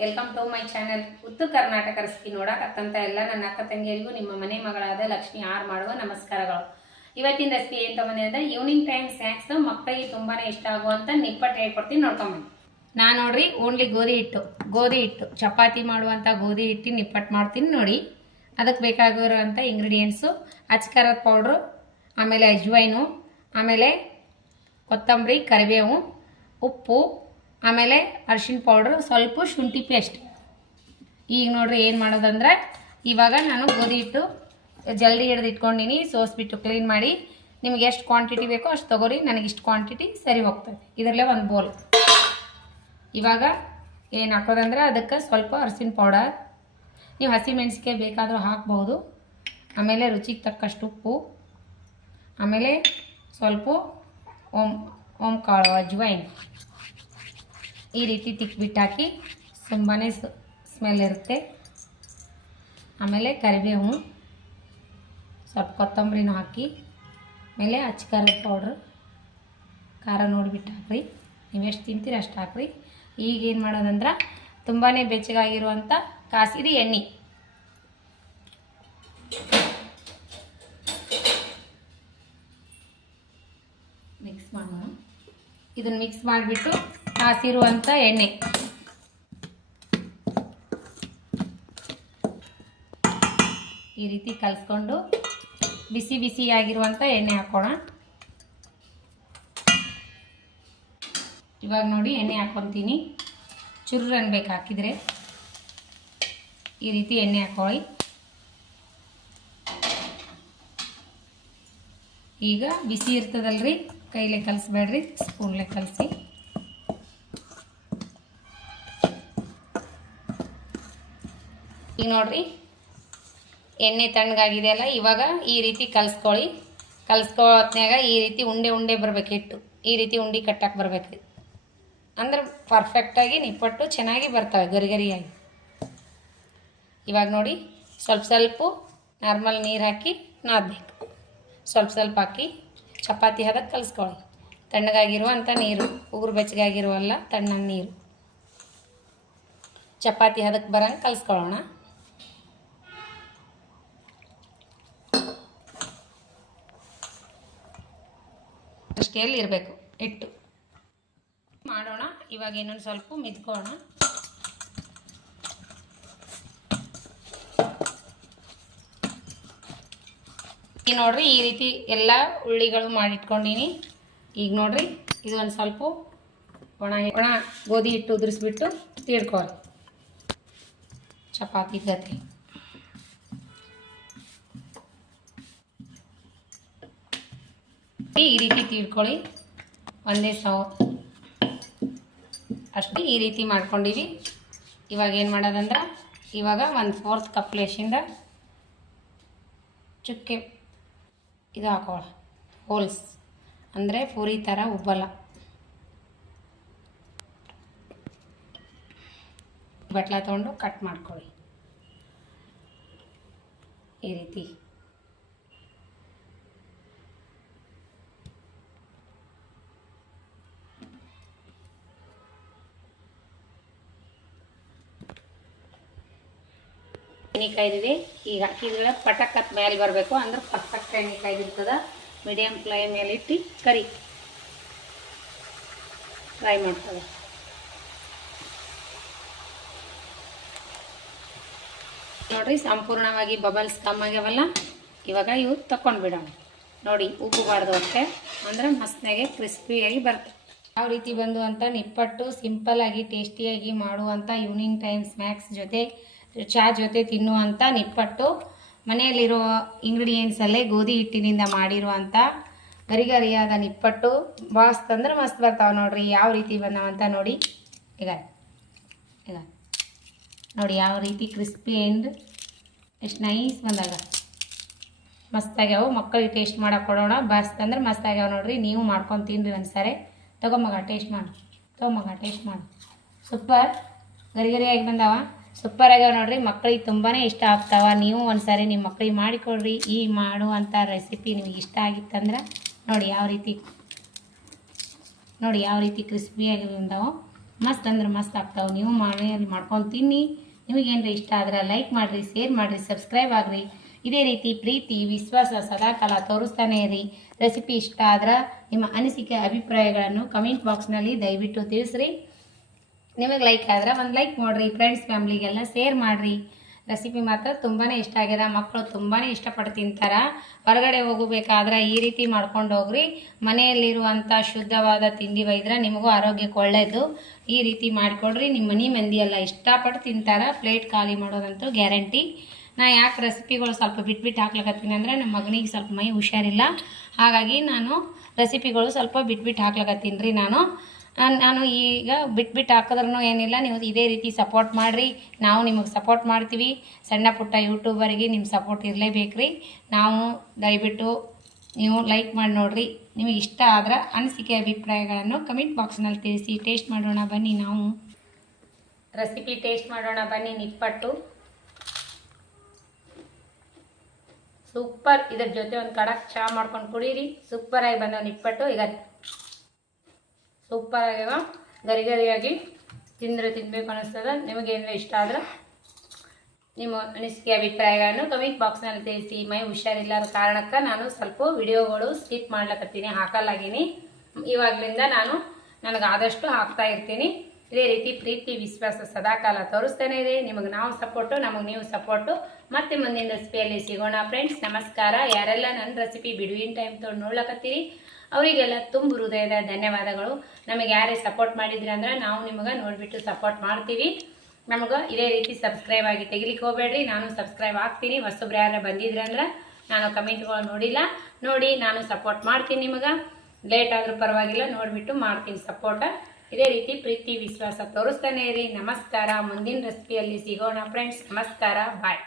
Welcome to my channel. ಉತ್ತರ Karnataka recipe ನೋಡಕತ್ತಂತ ಎಲ್ಲ ನನ್ನ ಅಕ್ಕ ತಂಗಿಯರಿಗೂ ನಿಮ್ಮ ಮನೆ ಮಗಳಾದ ಲಕ್ಷ್ಮಿ ಆರ್ ಮಾಡುವ ನಮಸ್ಕಾರಗಳು. ಇವತ್ತಿನ ರೆಸಿಪಿ ಏನು ತಗೊಂಡೆ ಅಂದ್ರೆ ಈವ್ನಿಂಗ್ ಟೈಮ್ ಸ್ನ್ಯಾಕ್ಸ್ ಮಕ್ಕಳಿಗೆ ತುಂಬಾನೇ ಇಷ್ಟ ಆಗುವಂತ ನಿಪ್ಪಟ್ಟು ಹೇಳ್ಕೊಡ್ತೀನಿ, ನೋಡ್ಕೊಂಬನ್ನಿ. ನಾನು ನೋಡ್ರಿ ಓನ್ಲಿ ಗೋಧಿ ಹಿಟ್ಟು ಚಪಾತಿ ಮಾಡುವಂಥ ಗೋಧಿ ಹಿಟ್ಟು ನಿಪ್ಪಟ್ಟು ಮಾಡ್ತೀನಿ ನೋಡಿ. ಅದಕ್ಕೆ ಬೇಕಾಗಿರುವಂಥ ಇಂಗ್ರೀಡಿಯೆಂಟ್ಸು ಅಚ್ಕಾರದ ಪೌಡ್ರು, ಆಮೇಲೆ ಅಜ್ವೈನು, ಆಮೇಲೆ ಕೊತ್ತಂಬರಿ, ಕರಿಬೇವು, ಉಪ್ಪು, ಆಮೇಲೆ ಅರಿಶಿನ ಪೌಡ್ರು, ಸ್ವಲ್ಪ ಶುಂಠಿ ಪೇಸ್ಟ್. ಈಗ ನೋಡ್ರಿ ಏನು ಮಾಡೋದಂದ್ರೆ ಇವಾಗ ನಾನು ಗೋಧಿ ಹಿಟ್ಟು ಜಲ್ದಿ ಹಿಡ್ದು ಇಟ್ಕೊಂಡಿನಿ, ಸೋಸ್ಬಿಟ್ಟು ಕ್ಲೀನ್ ಮಾಡಿ. ನಿಮಗೆ ಎಷ್ಟು ಕ್ವಾಂಟಿಟಿ ಬೇಕೋ ಅಷ್ಟು ತೊಗೊರಿ, ನನಗೆ ಇಷ್ಟು ಕ್ವಾಂಟಿಟಿ ಸರಿ ಹೋಗ್ತದೆ. ಇದರಲ್ಲೇ ಒಂದು ಬೋಲ್. ಇವಾಗ ಏನು ಹಾಕೋದಂದ್ರೆ ಅದಕ್ಕೆ ಸ್ವಲ್ಪ ಅರಿಶಿನ ಪೌಡರ್, ನೀವು ಹಸಿ ಮೆಣಸಿನ್ಕಾಯಿ ಬೇಕಾದರೂ ಹಾಕ್ಬೋದು. ಆಮೇಲೆ ರುಚಿಗೆ ತಕ್ಕಷ್ಟು ಉಪ್ಪು, ಆಮೇಲೆ ಸ್ವಲ್ಪ ಓಮ್ ಕಾಳು ಅಜ್ವೈನ್ ಈ ರೀತಿ ತಿಕ್ಬಿಟ್ಟು ಹಾಕಿ, ತುಂಬಾ ಸ್ಮೆಲ್ ಇರುತ್ತೆ. ಆಮೇಲೆ ಕರಿಬೇವು, ಸ್ವಲ್ಪ ಕೊತ್ತಂಬರಿನೂ ಹಾಕಿ, ಆಮೇಲೆ ಅಚ್ಕಾರದ ಪೌಡ್ರು, ಖಾರ ನೋಡಿಬಿಟ್ಟು ಹಾಕ್ರಿ. ನೀವು ಎಷ್ಟು ತಿಂತೀರಿ ಅಷ್ಟು ಹಾಕ್ರಿ. ಈಗೇನು ಮಾಡೋದಂದ್ರೆ ತುಂಬಾ ಬೆಚ್ಚಗಾಗಿರುವಂಥ ಕಾಸಿದ ಎಣ್ಣೆ ಮಿಕ್ಸ್ ಮಾಡೋಣ. ಇದನ್ನು ಮಿಕ್ಸ್ ಮಾಡಿಬಿಟ್ಟು ಕಾಸಿರುವಂಥ ಎಣ್ಣೆ ಈ ರೀತಿ ಕಲಿಸ್ಕೊಂಡು ಬಿಸಿ ಬಿಸಿಯಾಗಿರುವಂಥ ಎಣ್ಣೆ ಹಾಕೋಣ. ಇವಾಗ ನೋಡಿ ಎಣ್ಣೆ ಹಾಕ್ಕೊತೀನಿ. ಚುರ್ರು ಅನ್ಬೇಕು ಹಾಕಿದರೆ. ಈ ರೀತಿ ಎಣ್ಣೆ ಹಾಕೊಳ್ಳಿ. ಈಗ ಬಿಸಿ ಇರ್ತದಲ್ರಿ, ಕೈಲೇ ಕಲಿಸ್ಬೇಡ್ರಿ, ಸ್ಪೂನ್ಲೆ ಕಲಿಸಿ. ಈಗ ನೋಡ್ರಿ ಎಣ್ಣೆ ತಣ್ಣಗಾಗಿದೆ ಅಲ್ಲ, ಇವಾಗ ಈ ರೀತಿ ಕಲಿಸ್ಕೊಳ್ಳಿ. ಕಲಿಸ್ಕೊಳತ್ನಾಗ ಈ ರೀತಿ ಉಂಡೆ ಬರಬೇಕು, ಹಿಟ್ಟು ಈ ರೀತಿ ಉಂಡೆ ಕಟ್ಟಕ್ಕೆ ಬರ್ಬೇಕು. ಅಂದ್ರೆ ಪರ್ಫೆಕ್ಟಾಗಿ ನಿಪ್ಪಟ್ಟು ಚೆನ್ನಾಗಿ ಬರ್ತವೆ, ಗರಿಗರಿಯಾಗಿ. ಇವಾಗ ನೋಡಿ ಸ್ವಲ್ಪ ನಾರ್ಮಲ್ ನೀರು ಹಾಕಿ ನಾದಬೇಕು. ಸ್ವಲ್ಪ ಹಾಕಿ ಚಪಾತಿ ಹದಕ್ಕೆ ಕಲಿಸ್ಕೊಳ್ಳಿ. ತಣ್ಣಗಾಗಿರುವಂಥ ನೀರು, ಉಗುರು ಬೆಚ್ಚಗಾಗಿರುವಲ್ಲ, ತಣ್ಣನ ನೀರು. ಚಪಾತಿ ಹದಕ್ಕೆ ಬರಂಗೆ ಕಲಿಸ್ಕೊಳ್ಳೋಣ. ಅಷ್ಟೆಯಲ್ಲಿ ಇರಬೇಕು ಹಿಟ್ಟು. ಮಾಡೋಣ. ಇವಾಗ ಇನ್ನೊಂದು ಸ್ವಲ್ಪ ಮಿದ್ಕೋಣ. ಈಗ ನೋಡ್ರಿ ಈ ರೀತಿ ಎಲ್ಲ ಉಳ್ಳಿಗಳು ಮಾಡಿಟ್ಕೊಂಡಿನಿ. ಈಗ ನೋಡ್ರಿ ಇದು ಒಂದು ಸ್ವಲ್ಪ ಒಣ ಗೋಧಿ ಹಿಟ್ಟು ಉದುರಿಸ್ಬಿಟ್ಟು ತೀಡ್ಕೊಳ್ಳಿ ಚಪಾತಿ ಜೊತೆ. ಈ ರೀತಿ ತೀಡ್ಕೊಳ್ಳಿ, ಒಂದೇ ಅಷ್ಟು ಈ ರೀತಿ ಮಾಡ್ಕೊಂಡಿವಿ. ಇವಾಗ ಏನು ಮಾಡೋದಂದ್ರೆ ಇವಾಗ 1/4 ಕಪ್ ಲೇಶಿಂದ ಚುಕ್ಕೆ ಇದು ಹಾಕೋಳ, ಹೋಲ್ಸ್ ಅಂದರೆ ಪೂರಿ ಥರ ಉಬ್ಬಲ್ಲ. ಬಟ್ಲ ತೊಗೊಂಡು ಕಟ್ ಮಾಡ್ಕೊಳ್ಳಿ ಈ ರೀತಿ. ಎಣ್ಣೆ ಕಾಯ್ದಿದೆ. ಈಗ ಹಾಕಿದ್ರೆ ಪಟಕ್ಕತ್ ಮೇಲೆ ಬರಬೇಕು, ಅಂದ್ರೆ ಪರ್ಫೆಕ್ಟ್ ಎಣ್ಣೆ ಕಾಯ್ದಿರ್ತದ. ಮೀಡಿಯಮ್ ಫ್ಲೇಮ್ ಮೇಲೆ ಇಟ್ಟು ಕರಿ ಫ್ರೈ ಮಾಡ್ತದೆ. ನೋಡಿರಿ ಸಂಪೂರ್ಣವಾಗಿ ಬಬಲ್ಸ್ ಕಮ್ಮಾಗ್ಯಾವಲ್ಲ. ಇವಾಗ ಇವು ತಕೊಂಡು ಬಿಡೋಣ. ನೋಡಿ ಉಬ್ಬಬಾರ್ದು ಅಷ್ಟೇ, ಅಂದರೆ ಮಸ್ತಾಗೆ ಕ್ರಿಸ್ಪಿಯಾಗಿ ಬರ್ತದೆ. ಯಾವ ರೀತಿ ಬಂದು ಅಂತ ನಿಪ್ಪಟ್ಟು ಸಿಂಪಲ್ಲಾಗಿ ಟೇಸ್ಟಿಯಾಗಿ ಮಾಡುವಂಥ ಈವ್ನಿಂಗ್ ಟೈಮ್ ಸ್ನ್ಯಾಕ್ಸ್ ಜೊತೆ ಚಹಾ ಜೊತೆ ತಿನ್ನುವಂಥ ನಿಪ್ಪಟ್ಟು. ಮನೆಯಲ್ಲಿರೋ ಇಂಗ್ರೀಡಿಯೆಂಟ್ಸಲ್ಲೇ ಗೋಧಿ ಹಿಟ್ಟಿನಿಂದ ಮಾಡಿರುವಂಥ ಗರಿಗರಿಯಾದ ನಿಪ್ಪಟ್ಟು ಮಸ್ತ್ ಅಂದ್ರೆ ಮಸ್ತ್ ಬರ್ತಾವೆ ನೋಡ್ರಿ. ಯಾವ ರೀತಿ ಬಂದಾವಂತ ನೋಡಿ. ಈಗ ನೋಡಿ ಯಾವ ರೀತಿ ಕ್ರಿಸ್ಪಿ ಆ್ಯಂಡ್ ಎಷ್ಟು ನೈಸ್ ಬಂದಾಗ ಮಸ್ತಾಗ್ಯಾವ. ಮಕ್ಕಳಿಗೆ ಟೇಸ್ಟ್ ಮಾಡೋಕೆ ಕೊಡೋಣ. ಮಸ್ತ್ ಅಂದ್ರೆ ಮಸ್ತ್ ಆಗ್ಯಾವ ನೋಡ್ರಿ. ನೀವು ಮಾಡ್ಕೊಂಡು ತಿನ್ನಿರಿ ಒಂದ್ಸರಿ. ತಗೊಮಗ ಟೇಸ್ಟ್ ಮಾಡಿ, ಟೇಸ್ಟ್ ಮಾಡಿ. ಸೂಪರ್ ಗರಿಗರಿಯಾಗಿ ಬಂದಾವ, ಸೂಪರ್ ಆಗ್ಯಾವ ನೋಡ್ರಿ. ಮಕ್ಕಳಿಗೆ ತುಂಬಾ ಇಷ್ಟ ಆಗ್ತಾವ. ನೀವು ಒಂದ್ಸರಿ ನಿಮ್ಮ ಮಕ್ಕಳಿಗೆ ಮಾಡಿಕೊಡ್ರಿ. ಈ ಮಾಡುವಂಥ ರೆಸಿಪಿ ನಿಮಗೆ ಇಷ್ಟ ಆಗಿತ್ತಂದ್ರೆ ನೋಡಿ ಯಾವ ರೀತಿ ಕ್ರಿಸ್ಪಿಯಾಗಿ ಬಂದಾವ. ಮಸ್ತ್ ಅಂದ್ರೆ ಮಸ್ತ್ ಆಗ್ತಾವೆ. ನೀವು ಮನೆಯಲ್ಲಿ ಮಾಡ್ಕೊಂಡು ತಿನ್ನಿ. ನಿಮಗೇನ್ರಿ ಇಷ್ಟ ಆದ್ರೆ ಲೈಕ್ ಮಾಡಿರಿ, ಶೇರ್ ಮಾಡಿರಿ, ಸಬ್ಸ್ಕ್ರೈಬ್ ಆಗಿರಿ. ಇದೇ ರೀತಿ ಪ್ರೀತಿ ವಿಶ್ವಾಸ ಸದಾಕಾಲ ತೋರಿಸ್ತಾನೆ ಇರಿ. ರೆಸಿಪಿ ಇಷ್ಟ ಆದ್ರೆ ನಿಮ್ಮ ಅನಿಸಿಕೆ ಅಭಿಪ್ರಾಯಗಳನ್ನು ಕಮೆಂಟ್ ಬಾಕ್ಸ್ನಲ್ಲಿ ದಯವಿಟ್ಟು ತಿಳಿಸ್ರಿ. ನಿಮಗೆ ಲೈಕ್ ಆದ್ರೆ ಒಂದು ಲೈಕ್ ಮಾಡಿರಿ, ಫ್ರೆಂಡ್ಸ್ ಫ್ಯಾಮ್ಲಿಗೆಲ್ಲ ಶೇರ್ ಮಾಡಿರಿ. ರೆಸಿಪಿ ಮಾತ್ರ ತುಂಬಾ ಇಷ್ಟ ಆಗ್ಯದ. ಮಕ್ಕಳು ತುಂಬಾ ಇಷ್ಟಪಟ್ಟು ತಿಂತಾರೆ. ಹೊರಗಡೆ ಹೋಗಬೇಕಾದ್ರೆ ಈ ರೀತಿ ಮಾಡ್ಕೊಂಡು ಹೋಗ್ರಿ. ಮನೆಯಲ್ಲಿರುವಂಥ ಶುದ್ಧವಾದ ತಿಂಡಿ ಒಯ್ದ್ರೆ ನಿಮಗೂ ಆರೋಗ್ಯಕ್ಕೆ ಒಳ್ಳೆಯದು. ಈ ರೀತಿ ಮಾಡಿಕೊಡ್ರಿ. ನಿಮ್ಮ ಮನೆ ಮಂದಿ ಎಲ್ಲ ಇಷ್ಟಪಟ್ಟು ತಿಂತಾರೆ. ಪ್ಲೇಟ್ ಖಾಲಿ ಮಾಡೋದಂತೂ ಗ್ಯಾರಂಟಿ. ನಾ ಯಾಕೆ ರೆಸಿಪಿಗಳು ಸ್ವಲ್ಪ ಬಿಟ್ಬಿಟ್ಟು ಹಾಕ್ಲಕತ್ತೀನಿ ಅಂದರೆ ನಮ್ಮ ಮಗನಿಗೆ ಸ್ವಲ್ಪ ಮೈ ಹುಷಾರಿಲ್ಲ. ಹಾಗಾಗಿ ನಾನು ರೆಸಿಪಿಗಳು ಸ್ವಲ್ಪ ಬಿಟ್ಬಿಟ್ಟು ಹಾಕ್ಲಕತ್ತೀನಿ ರೀ. ನಾನು ಈಗ ಬಿಟ್ಬಿಟ್ಟು ಹಾಕಿದ್ರೂ ಏನಿಲ್ಲ, ನೀವು ಇದೇ ರೀತಿ ಸಪೋರ್ಟ್ ಮಾಡಿರಿ. ನಾವು ನಿಮಗೆ ಸಪೋರ್ಟ್ ಮಾಡ್ತೀವಿ. ಸಣ್ಣ ಪುಟ್ಟ ಯೂಟ್ಯೂಬರಿಗೆ ನಿಮ್ಮ ಸಪೋರ್ಟ್ ಇರಲೇಬೇಕು ರೀ. ನಾವು ದಯವಿಟ್ಟು ನೀವು ಲೈಕ್ ಮಾಡಿ ನೋಡಿರಿ. ನಿಮಗೆ ಇಷ್ಟ ಆದ್ರೆ ಅನಿಸಿಕೆ ಅಭಿಪ್ರಾಯಗಳನ್ನು ಕಮೆಂಟ್ ಬಾಕ್ಸ್ನಲ್ಲಿ ತಿಳಿಸಿ. ಟೇಸ್ಟ್ ಮಾಡೋಣ ಬನ್ನಿ. ನಾವು ರೆಸಿಪಿ ಟೇಸ್ಟ್ ಮಾಡೋಣ ಬನ್ನಿ. ನಿಪ್ಪಟ್ಟು ಸೂಪರ್. ಇದ್ರ ಜೊತೆ ಒಂದು ಕಡಕ್ ಚಹಾ ಮಾಡ್ಕೊಂಡು ಕುಡೀರಿ. ಸೂಪರಾಗಿ ಬಂದವ ನಿಪ್ಪಟ್ಟು. ಈಗ ಸೂಪರ್ ಆಗ್ಯಾವ. ಗರಿ ಗರಿಯಾಗಿ ತಿಂದರೆ ತಿನ್ಬೇಕು ಅನ್ನಿಸ್ತದ. ನಿಮಗೇನು ಇಷ್ಟ ಆದ್ರೆ ನಿಮ್ಮ ಅನಿಸಿಕೆ ಅಭಿಪ್ರಾಯಗಳನ್ನು ಕಮೆಂಟ್ ಬಾಕ್ಸ್ನಲ್ಲಿ ತಿಳಿಸಿ. ಮೈ ಹುಷಾರಿಲ್ಲದ ಕಾರಣಕ್ಕೆ ನಾನು ಸ್ವಲ್ಪ ವಿಡಿಯೋಗಳು ಸ್ಕಿಪ್ ಮಾಡ್ಲಕತ್ತೀನಿ, ಹಾಕಲಾಗೀನಿ. ಇವಾಗಲಿಂದ ನನಗೆ ಆದಷ್ಟು ಹಾಕ್ತಾ ಇರ್ತೀನಿ. ಇದೇ ರೀತಿ ಪ್ರೀತಿ ವಿಶ್ವಾಸ ಸದಾಕಾಲ ತೋರಿಸ್ತಾನೆ ಇದೆ. ನಿಮಗೆ ನಾವು ಸಪೋರ್ಟು, ನಮಗೆ ನೀವು ಸಪೋರ್ಟು. ಮತ್ತೆ ಮುಂದಿನ ರೆಸಿಪಿಯಲ್ಲಿ ಸಿಗೋಣ ಫ್ರೆಂಡ್ಸ್. ನಮಸ್ಕಾರ. ಯಾರೆಲ್ಲ ನನ್ನ ರೆಸಿಪಿ ಬಿಡುವಿನ ಟೈಮ್ ತೊಗೊಂಡು ನೋಡ್ಲಕತ್ತೀರಿ ಅವರಿಗೆಲ್ಲ ತುಂಬ ಹೃದಯದ ಧನ್ಯವಾದಗಳು. ನಮಗೆ ಯಾರೇ ಸಪೋರ್ಟ್ ಮಾಡಿದ್ರಿ ಅಂದ್ರೆ ನಾವು ನಿಮಗೆ ನೋಡಿಬಿಟ್ಟು ಸಪೋರ್ಟ್ ಮಾಡ್ತೀವಿ. ನಮಗೆ ಇದೇ ರೀತಿ ಸಬ್ಸ್ಕ್ರೈಬ್ ಆಗಿ ತೆಗಿಲಿಕ್ಕೆ ಹೋಗಬೇಡ್ರಿ. ನಾನು ಸಬ್ಸ್ಕ್ರೈಬ್ ಆಗ್ತೀನಿ. ಹೊಸಬ್ರು ಯಾರು ಬಂದಿದ್ರಿ ಅಂದ್ರೆ ನಾನು ಕಮೆಂಟ್ಗಳು ನೋಡಿಲ್ಲ, ನೋಡಿ ನಾನು ಸಪೋರ್ಟ್ ಮಾಡ್ತೀನಿ. ನಿಮಗೆ ಲೇಟ್ ಆದರೂ ಪರವಾಗಿಲ್ಲ, ನೋಡಿಬಿಟ್ಟು ಮಾಡ್ತೀನಿ ಸಪೋರ್ಟ. ಇದೇ ರೀತಿ ಪ್ರೀತಿ ವಿಶ್ವಾಸ ತೋರಿಸ್ತಾನೆ ಇರಿ. ನಮಸ್ಕಾರ. ಮುಂದಿನ ರೆಸಿಪಿಯಲ್ಲಿ ಸಿಗೋಣ ಫ್ರೆಂಡ್ಸ್. ನಮಸ್ಕಾರ. ಬಾಯ್.